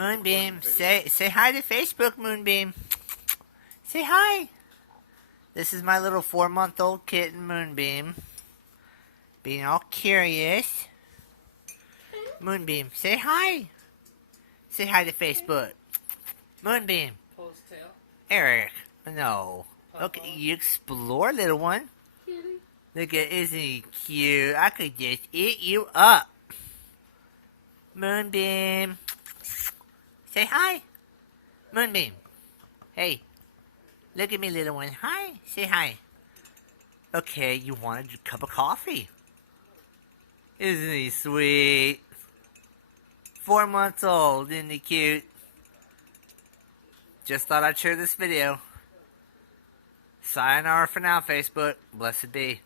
Moonbeam, say hi to Facebook, Moonbeam. Say hi. This is my little 4-month-old kitten, Moonbeam. Being all curious. Moonbeam, say hi. Say hi to Facebook. Moonbeam. Post tail. Eric, no. Look, you explore, little one. Kitty. Look at, isn't he cute? I could just eat you up. Moonbeam. Say hi. Moonbeam. Hey. Look at me, little one. Hi. Say hi. Okay, you want a cup of coffee. Isn't he sweet? 4 months old. Isn't he cute? Just thought I'd share this video. Sayonara for now, Facebook. Blessed be.